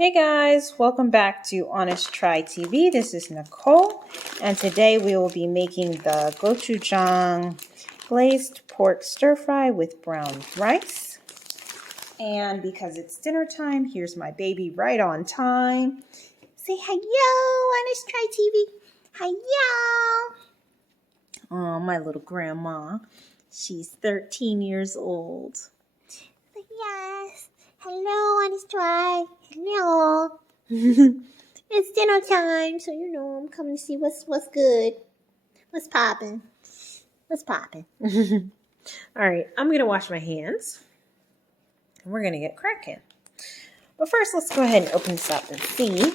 Hey guys, welcome back to Honest Try TV. This is Nicole, and today we will be making the Gochujang Glazed Pork Stir Fry with brown rice. And because it's dinner time, here's my baby right on time. Say hello, Honest Try TV. Hello. Oh, my little grandma. She's 13 years old. Yes. Hello, Honest Try. Hello. It's dinner time, so you know I'm coming to see what's good. What's popping? What's popping? All right, I'm gonna wash my hands, and we're gonna get cracking. But first, let's go ahead and open this up and see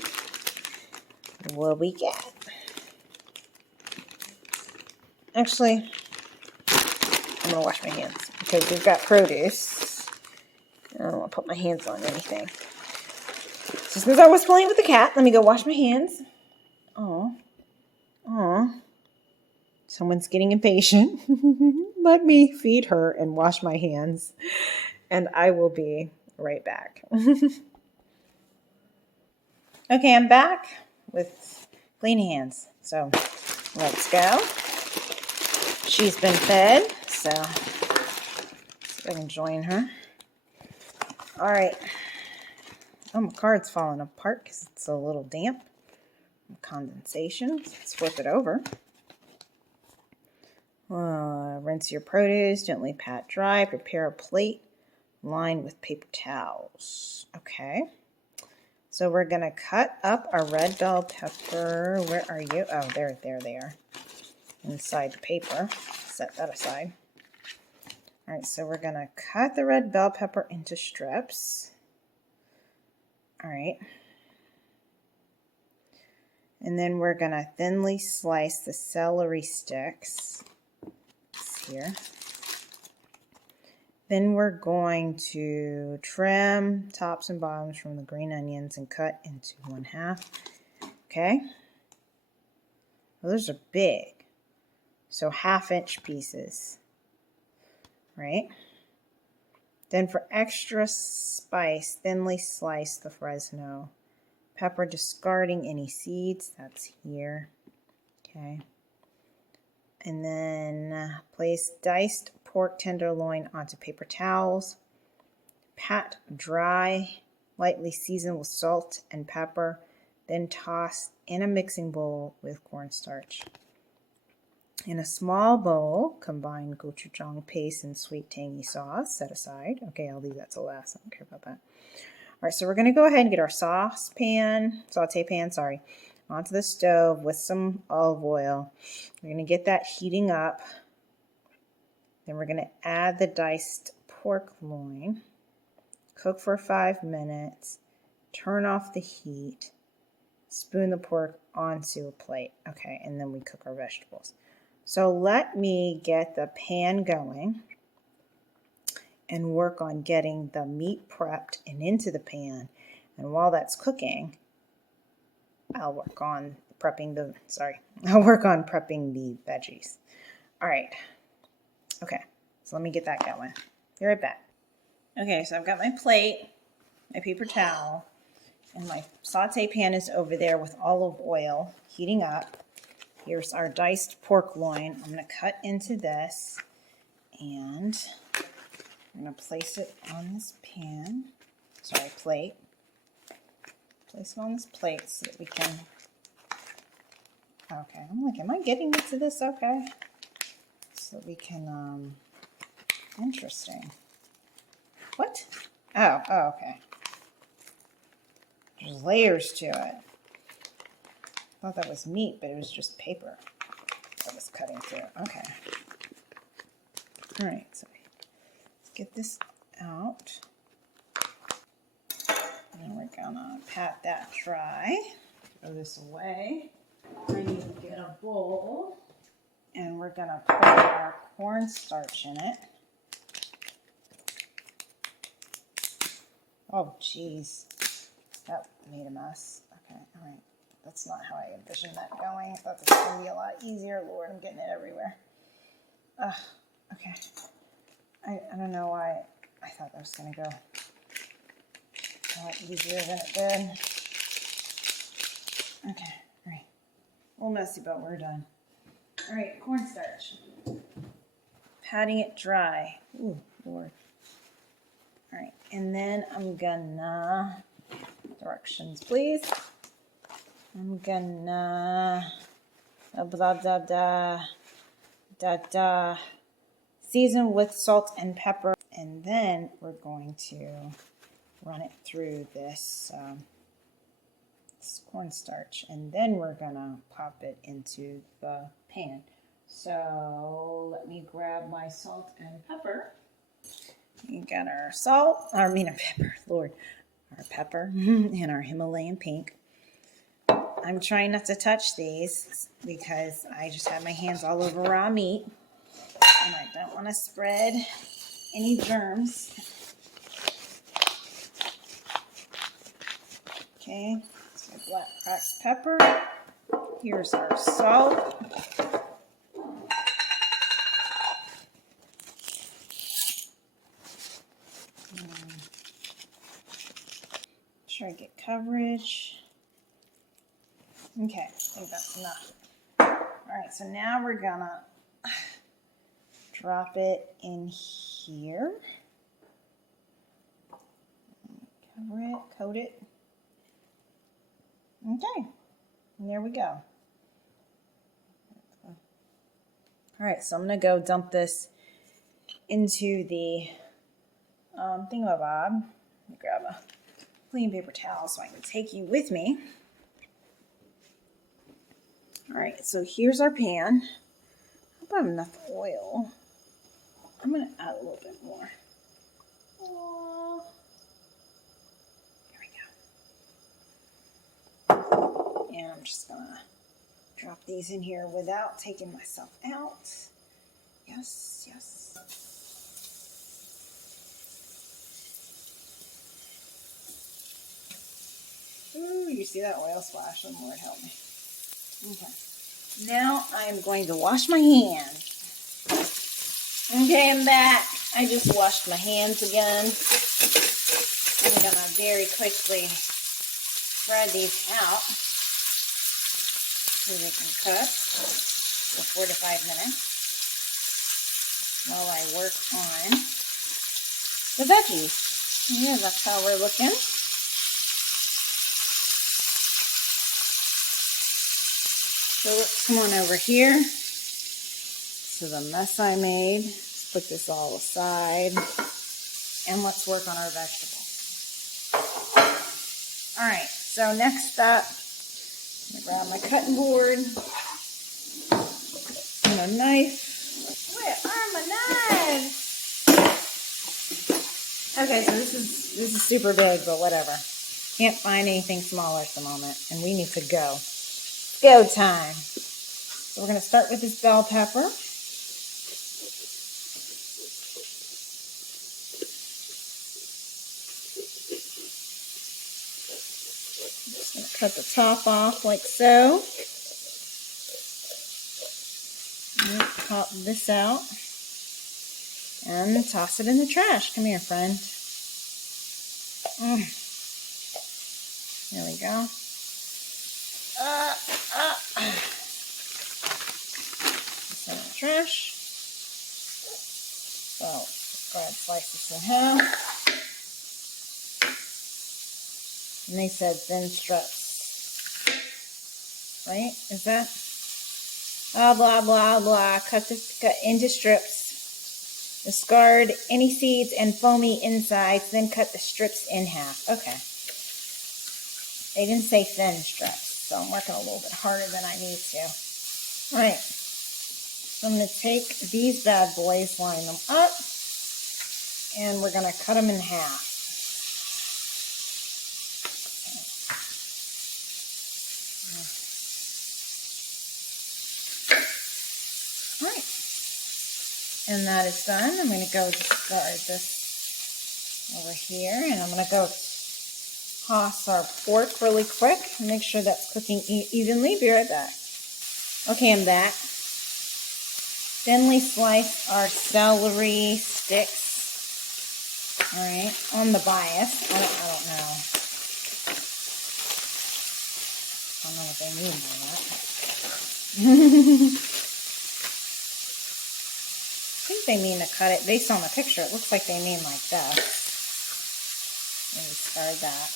what we get. Actually, I'm gonna wash my hands because we've got produce. I don't want to put my hands on anything. Just as I was playing with the cat, let me go wash my hands. Aw. Someone's getting impatient. Let me feed her and wash my hands. And I will be right back. Okay, I'm back with clean hands. So let's go. She's been fed, so I can join her. All right. Oh, my card's falling apart because it's a little damp. Condensation. Let's flip it over. Rinse your produce. Gently pat dry. Prepare a plate lined with paper towels. Okay. So we're going to cut up our red bell pepper. Where are you? Oh, there they are. Inside the paper. Set that aside. All right, so we're going to cut the red bell pepper into strips. All right. And then we're going to thinly slice the celery sticks here. Then we're going to trim tops and bottoms from the green onions and cut into 1/2. Okay. Well, those are big. So 1/2-inch pieces. Right? Then for extra spice, thinly slice the Fresno pepper, discarding any seeds. That's here. Okay. And then place diced pork tenderloin onto paper towels. Pat dry, lightly season with salt and pepper. Then toss in a mixing bowl with cornstarch. In a small bowl, combine gochujang paste and sweet tangy sauce. Set aside. Okay, I'll leave that to last. I don't care about that. All right, so we're going to go ahead and get our saute pan, onto the stove with some olive oil. We're going to get that heating up. Then we're going to add the diced pork loin. Cook for 5 minutes. Turn off the heat. Spoon the pork onto a plate. Okay, and then we cook our vegetables. So let me get the pan going and work on getting the meat prepped and into the pan. And while that's cooking, I'll work on prepping the veggies. All right. Okay, so let me get that going. Be right back. Okay, so I've got my plate, my paper towel, and my saute pan is over there with olive oil heating up. Here's our diced pork loin. I'm going to cut into this, and I'm going to place it on this plate. Place it on this plate so that we can, okay, I'm like, am I getting into this okay? So we can, interesting. What? Oh, okay. There's layers to it. I thought that was meat, but it was just paper that was cutting through. Okay. All right, so let's get this out. And we're gonna pat that dry. Throw this away. I need to get a bowl. And we're gonna put our cornstarch in it. Oh, geez. That made a mess. Okay, all right. That's not how I envisioned that going. I thought this was gonna be a lot easier. Lord, I'm getting it everywhere. Okay. I don't know why I thought that was gonna go a lot easier than it did. Okay, all right. A little messy, but we're done. All right, cornstarch. Patting it dry. Ooh, Lord. All right, and then I'm gonna, directions please. I'm gonna, season with salt and pepper. And then we're going to run it through this, this cornstarch. And then we're gonna pop it into the pan. So let me grab my salt and pepper. We got our salt, our pepper, Lord, our pepper and our Himalayan pink. I'm trying not to touch these because I just have my hands all over raw meat and I don't want to spread any germs. Okay, so black cracked pepper. Here's our salt. Try to get coverage. Okay, I think that's enough. All right, so now we're gonna drop it in here. Cover it, coat it. Okay, and there we go. All right, so I'm gonna go dump this into the thingamabob. Let me grab a clean paper towel so I can take you with me. All right, so here's our pan. I hope I have enough oil. I'm gonna add a little bit more. Oh, here we go. And I'm just gonna drop these in here without taking myself out. Yes, yes. Ooh, you see that oil splash? Oh, Lord help me. Okay. Now I'm going to wash my hands. Okay, I'm back. I just washed my hands again. I'm going to very quickly spread these out so they can cook for 4 to 5 minutes while I work on the veggies. Yeah, that's how we're looking. So let's come on over here to the mess I made. Let's put this all aside and let's work on our vegetables. All right, so next up, I'm gonna grab my cutting board and a knife. Where are my knives? Okay, so this is super big, but whatever. Can't find anything smaller at the moment, and we need to go. Go time. So we're going to start with this bell pepper. Just going to cut the top off like so. And pop this out. And toss it in the trash. Come here, friend. There we go. It's in the trash. So, go ahead and slice this in half. And they said thin strips. Right? Is that? Blah, blah, blah. Cut into strips. Discard any seeds and foamy insides, then cut the strips in half. Okay. They didn't say thin strips. So I'm working a little bit harder than I need to. All right, so I'm going to take these bad boys, line them up, and we're going to cut them in half. All right, and that is done. I'm going to go discard this over here, and I'm going to go toss our pork really quick and make sure that's cooking evenly. Be right back. Okay, I'm back. Thinly slice our celery sticks All right, on the bias. I don't know. I don't know what they mean by that. I think they mean to cut it based on the picture. It looks like they mean like this. Let me start that.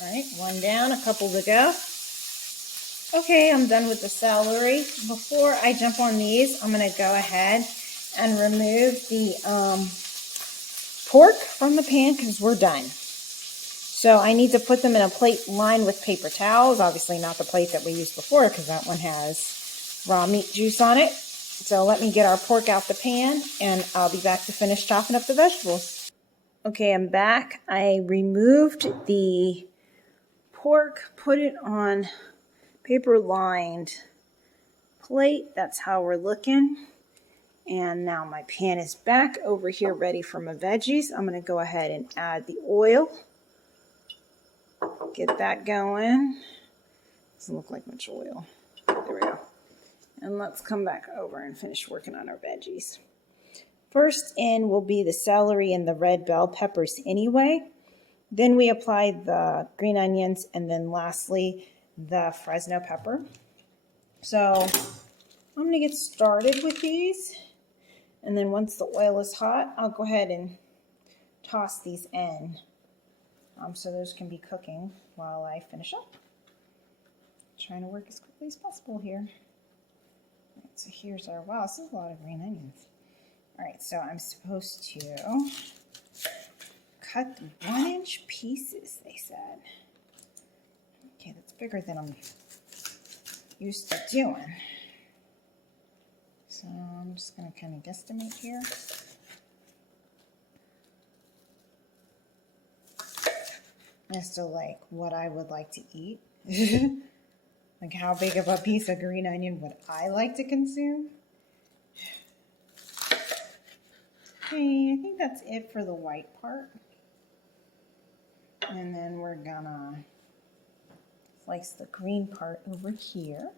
All right, one down, a couple to go. Okay, I'm done with the celery. Before I jump on these, I'm going to go ahead and remove the pork from the pan because we're done. So I need to put them in a plate lined with paper towels. Obviously not the plate that we used before because that one has raw meat juice on it. So let me get our pork out the pan and I'll be back to finish chopping up the vegetables. Okay, I'm back. I removed the pork, put it on paper lined plate. That's how we're looking. And now my pan is back over here ready for my veggies. I'm going to go ahead and add the oil. Get that going. Doesn't look like much oil. There we go. And let's come back over and finish working on our veggies. First in will be the celery and the red bell peppers anyway. Then we apply the green onions and then lastly the Fresno pepper. So I'm going to get started with these. And then once the oil is hot, I'll go ahead and toss these in. So those can be cooking while I finish up. Trying to work as quickly as possible here. All right, so here's our, wow, this is a lot of green onions. All right, so I'm supposed to cut 1-inch pieces, they said. Okay, that's bigger than I'm used to doing. So I'm just going to kind of guesstimate here. As to like what I would like to eat. Like how big of a piece of green onion would I like to consume? Okay, I think that's it for the white part. And then we're gonna slice the green part over here.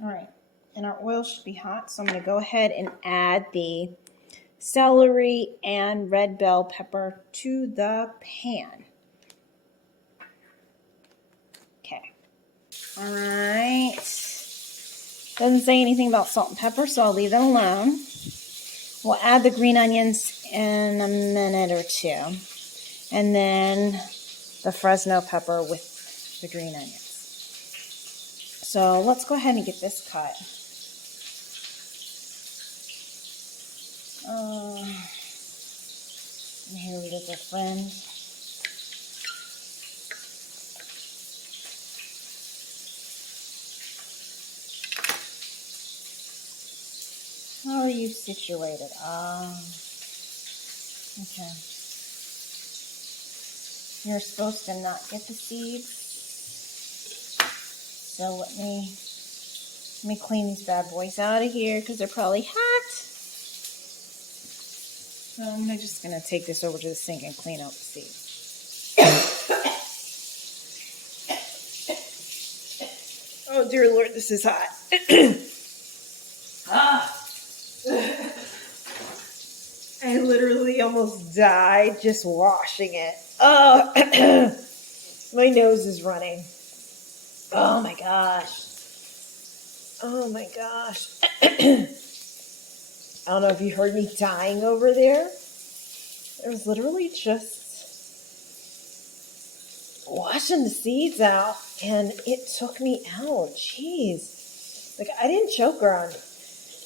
All right, and our oil should be hot, so I'm gonna go ahead and add the celery and red bell pepper to the pan. Okay. All right. Doesn't say anything about salt and pepper, so I'll leave that alone. We'll add the green onions in a minute or two. And then the Fresno pepper with the green onions. So let's go ahead and get this cut. And here we get our friend. How are you situated? Okay. You're supposed to not get the seeds. So let me clean these bad boys out of here because they're probably hot. So I'm just going to take this over to the sink and clean out the seeds. Oh dear Lord, this is hot. I literally almost died just washing it. Oh, my nose is running. Oh my gosh. Oh my gosh. I don't know if you heard me dying over there. It was literally just washing the seeds out and it took me out. Jeez. Like I didn't choke her on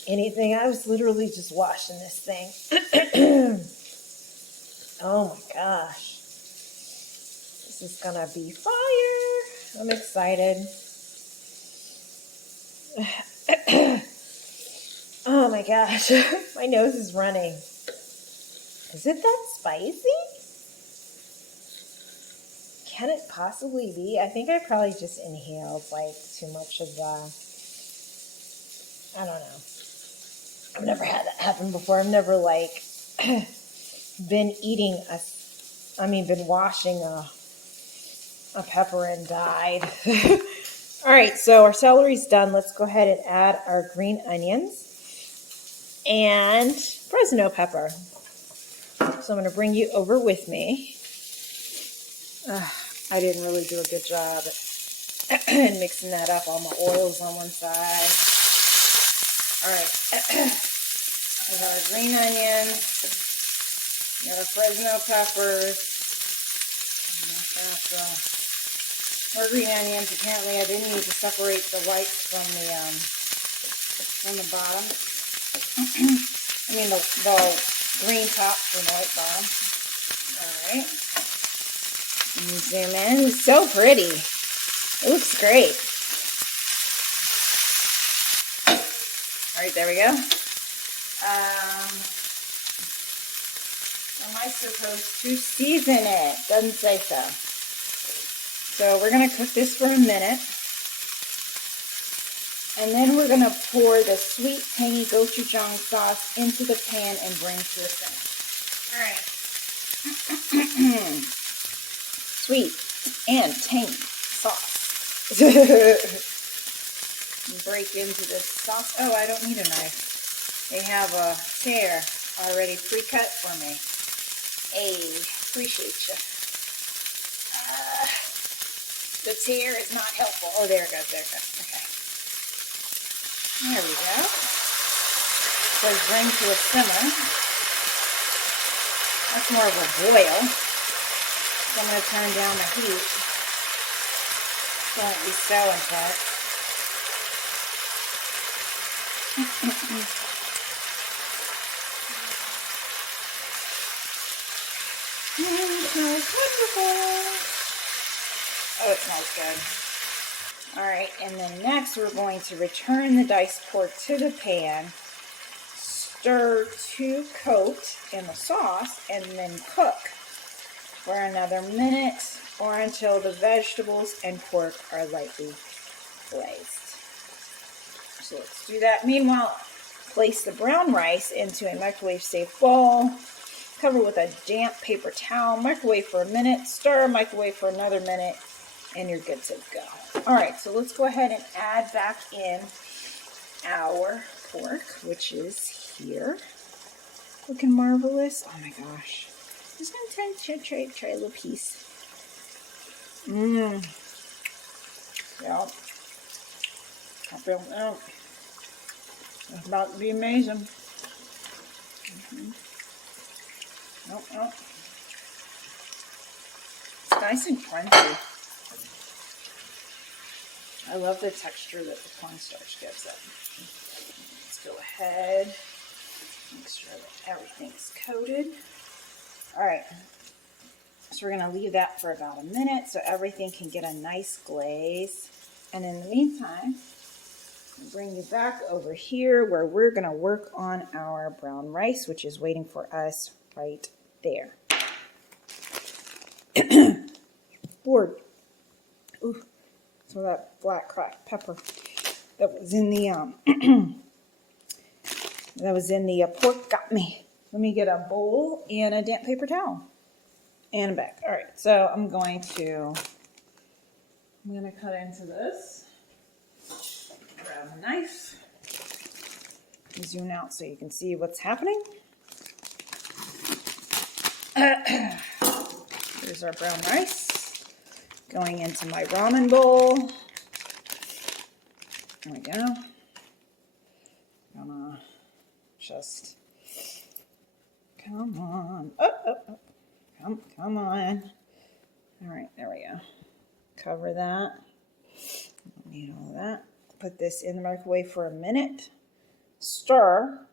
anything. I was literally just washing this thing. Oh my gosh. This is gonna be fire. I'm excited. Oh my gosh. My nose is running. Is it that spicy? Can it possibly be? I think I probably just inhaled like too much of the, I don't know. I've never had that happen before. I've never like been been washing a pepper and died. All right, so our celery's done. Let's go ahead and add our green onions and Fresno pepper. So I'm going to bring you over with me. I didn't really do a good job at mixing that up. All my oils on one side. All right. We got our green onions. We got our Fresno peppers. More green onions. Apparently, I didn't need to separate the whites from the bottom. I mean the green top from the white bottom. All right. Let me zoom in. It's so pretty. It looks great. All right, there we go. Am I supposed to season it? Doesn't say so. So we're going to cook this for a minute. And then we're going to pour the sweet, tangy gochujang sauce into the pan and bring to a simmer. All right. Sweet and tangy sauce. Break into this sauce. Oh, I don't need a knife. They have a tear already pre-cut for me. Hey, appreciate you. The tear is not helpful. Oh, there it goes. There it goes. Okay. There we go. So bring to a simmer. That's more of a boil. So I'm going to turn down the heat. Don't be so intense. It smells wonderful. Oh, it smells good. All right, and then next we're going to return the diced pork to the pan, stir to coat in the sauce, and then cook for another minute or until the vegetables and pork are lightly glazed. So let's do that. Meanwhile, place the brown rice into a microwave-safe bowl. Cover with a damp paper towel. Microwave for a minute. Stir, microwave for another minute, and you're good to go. All right, so let's go ahead and add back in our pork, which is here. Looking marvelous. Oh my gosh. Just going to try a little piece. Yeah. I feel that. It's about to be amazing. Oh. It's nice and crunchy. I love the texture that the cornstarch gives it. Let's go ahead. Make sure that everything's coated. All right. So we're going to leave that for about a minute so everything can get a nice glaze. And in the meantime, I'll bring you back over here where we're going to work on our brown rice, which is waiting for us right there. Board. Ooh, some of that black cracked pepper that was in the pork got me. Let me get a bowl and a damp paper towel and a bag. All right, so I'm going to cut into this. Grab a knife. Zoom out so you can see what's happening. Here's our brown rice going into my ramen bowl. There we go. Gonna just come on. Come on. All right, there we go. Cover that. Don't need all of that. Put this in the microwave for a minute. Stir.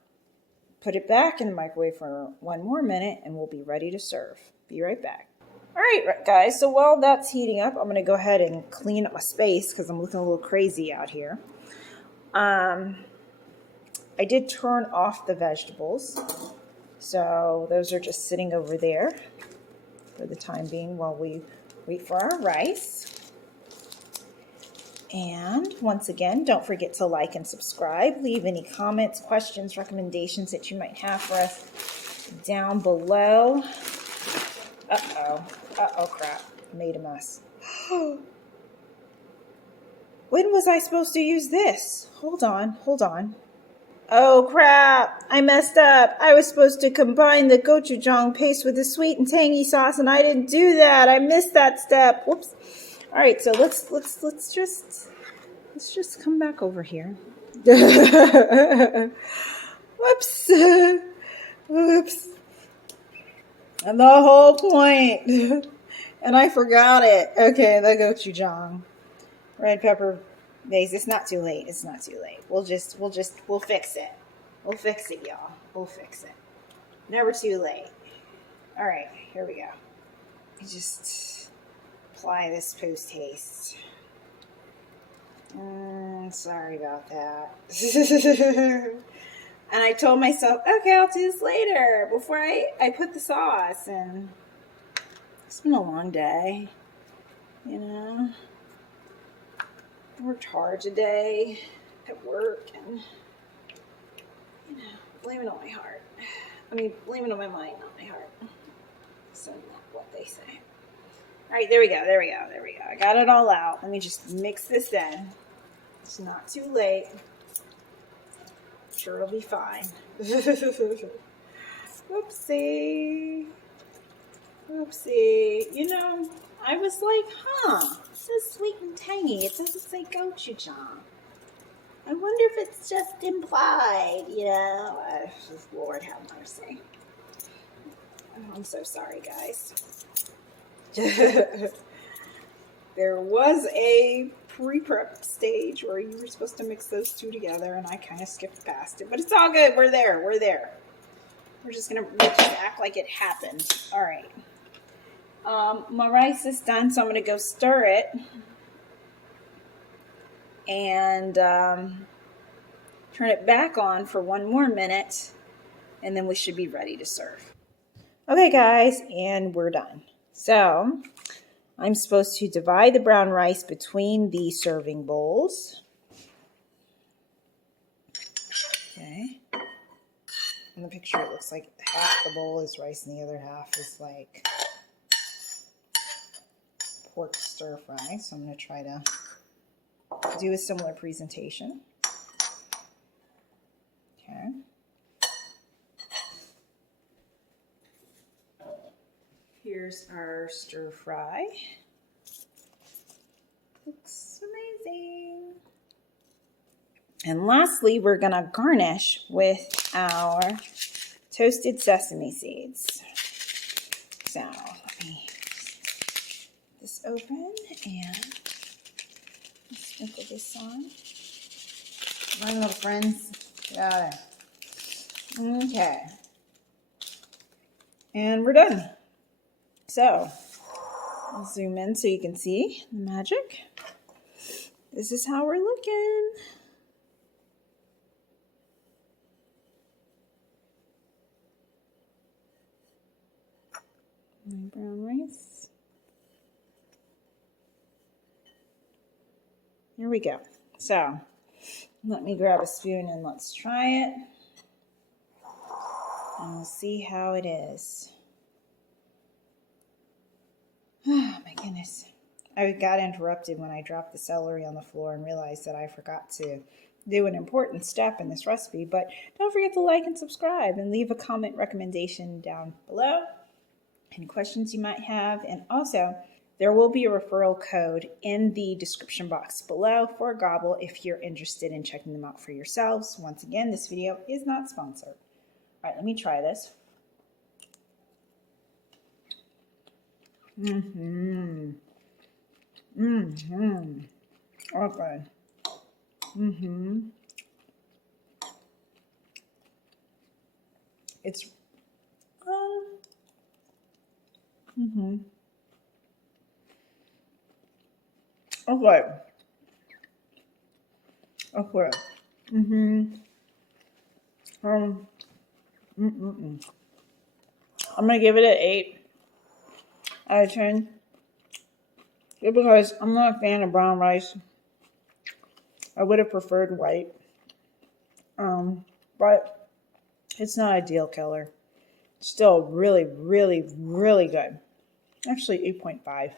Put it back in the microwave for one more minute, and we'll be ready to serve. Be right back. All right, guys, so while that's heating up, I'm going to go ahead and clean up my space because I'm looking a little crazy out here. I did turn off the vegetables, so those are just sitting over there for the time being while we wait for our rice. And once again, don't forget to like and subscribe. Leave any comments, questions, recommendations that you might have for us down below. Uh-oh, crap. Made a mess. When was I supposed to use this? Hold on, hold on. Oh crap, I messed up. I was supposed to combine the gochujang paste with the sweet and tangy sauce, and I didn't do that. I missed that step. Whoops. All right, so let's just come back over here. Whoops. Whoops. And the whole point. And I forgot it. Okay, the gochujang. Red pepper base. It's not too late. It's not too late. We'll fix it. We'll fix it, y'all. We'll fix it. Never too late. All right, here we go. Just apply this post haste. Sorry about that. And I told myself, okay, I'll do this later before I put the sauce. And it's been a long day, you know. I worked hard today at work, and you know, blame it on my heart. I mean, blame it on my mind, not my heart. So not what they say. All right, there we go. I got it all out. Let me just mix this in. It's not too late. I'm sure it'll be fine. Whoopsie. You know, I was like, it says sweet and tangy. It doesn't say gochujang. I wonder if it's just implied, you know. Lord have mercy. I'm so sorry, guys. There was a pre-prep stage where you were supposed to mix those two together, and I kind of skipped past it. But it's all good. We're there. We're just going to act like it happened. All right. My rice is done, so I'm going to go stir it. And turn it back on for 1 more minute, and then we should be ready to serve. Okay, guys, and we're done. So I'm supposed to divide the brown rice between the serving bowls. Okay. In the picture, it looks like half the bowl is rice and the other half is like pork stir fry. So I'm going to try to do a similar presentation. Okay. Here's our stir fry. Looks amazing. And lastly, we're going to garnish with our toasted sesame seeds. So let me get this open and sprinkle this on. My little friends. Got it. Okay. And we're done. So, I'll zoom in so you can see the magic. This is how we're looking. My brown rice. Here we go. So, let me grab a spoon and let's try it. And we'll see how it is. Oh my goodness. I got interrupted when I dropped the celery on the floor and realized that I forgot to do an important step in this recipe. But don't forget to like and subscribe and leave a comment recommendation down below. Any questions you might have. And also, there will be a referral code in the description box below for Gobble if you're interested in checking them out for yourselves. Once again, this video is not sponsored. All right, let me try this. Okay. It's okay. I'm gonna give it an 8 out of 10. Just because I'm not a fan of brown rice. I would have preferred white. But it's not a deal killer. Still really, really, really good. Actually 8.5.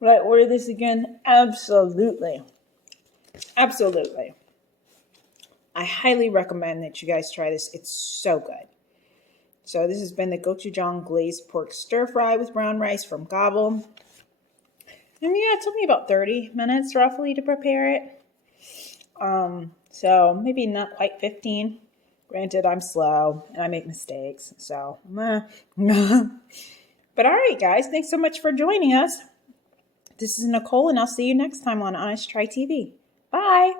Would I order this again? Absolutely. Absolutely. I highly recommend that you guys try this. It's so good. So this has been the Gochujang Glazed Pork Stir Fry with brown rice from Gobble. And yeah, it took me about 30 minutes roughly to prepare it. So maybe not quite 15. Granted, I'm slow and I make mistakes. So, but all right, guys, thanks so much for joining us. This is Nicole, and I'll see you next time on Honest Try TV. Bye.